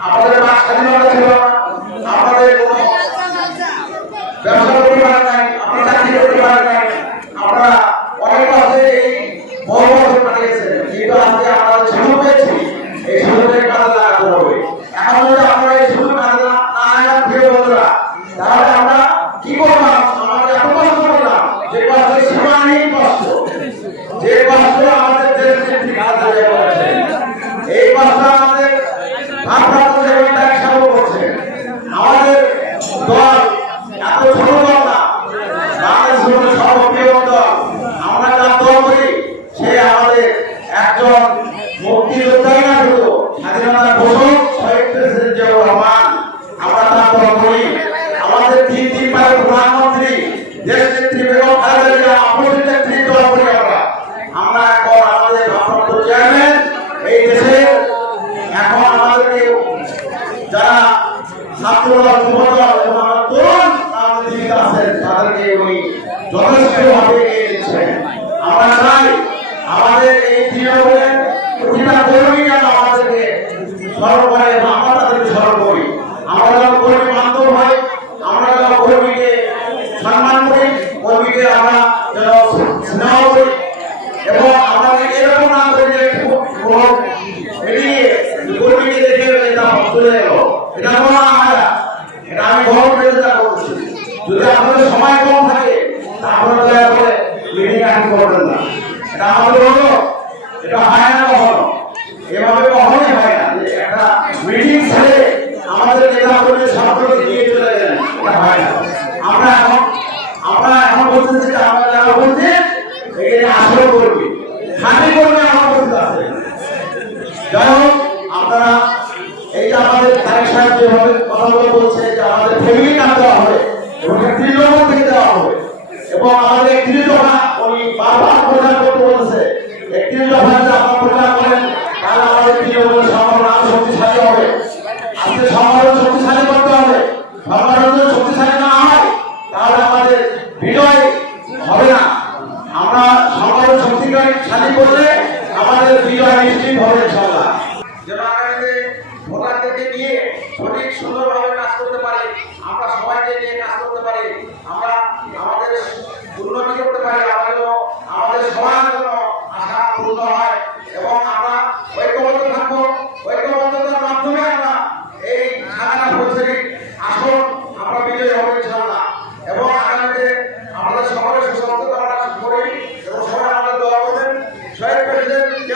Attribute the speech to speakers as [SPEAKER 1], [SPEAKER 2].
[SPEAKER 1] আমাদের নাই, আমরা চাকরি করতে পারে আমরা আমরা কাজে আমরা কাজে না লাগান আমরা কি করলাম? আমাদের এত যে কষ্ট সীমাহীন যে কষ্ট আমাদের দেশ কষ্ট আমাদের সেক্রেটারি সাহেব করছে আমাদের দল এত ছোট দল না বাংলাদেশ হলো সর্বপ্রিয় দল আমরা যার দল করি সে আমাদের একজন মুক্তিযোদ্ধাই না শুধু স্বাধীনতা আমরা এখন আমাদের ভারপ্রাপ্ত চেয়ারম্যান এই এখন আমাদেরকে যারা ছাত্ররা যথেষ্টভাবে এগিয়ে দিচ্ছেন আমরা চাই আমাদের এই তৃণমূলের প্রতিটা কর্মী যেন আমাদেরকে স্মরণ করে এবং আমরা তাদেরকে স্মরণ করি আমরা যেন কর্মী হয়, আমরা কর্মীকে সম্মান করি কর্মীকে আমরা স্নেহ করি। এবং আমরা এরকম না করি যে কর্মীকে দেখে এটা চলে গেল। এটা কোনো না এটা আমি গর্ব বিরোধিতা করছি। যদি আপনাদের সময় কম থাকে, তা আপনারা দয়া করে মিটিং অ্যাটেন্ড করবেন না। এটা আমাদের হলো। এটা হয় না কখনো। এভাবে কখনোই না যে মিটিং ছেড়ে আমাদের নেতা কর্মী সবগুলো নিয়ে চলে গেলেন। আমরা এখন আমরা এখন বলতেছি যে আমরা যারা বলছি, এখানে আসলে করবি খালি করবে আমার বলতে আছে। যাই হোক, আপনারা এই যে আমাদের তারেক সাহেব যেভাবে কথাগুলো বলছে যে আমাদের ফ্যামিলি কার্ড দেওয়া হবে, এবং একত্রিশ থেকে সত্যিকার খালি করলে আমাদের বিজয় নিশ্চিত হবে ইনশাল্লাহ যেন আগামীতে ভোটারদেরকে নিয়ে সঠিক, সুন্দরভাবে কাজ করতে পারি। আমরা সবাইকে নিয়ে কাজ করতে পারি। আমরা আমাদের 这是你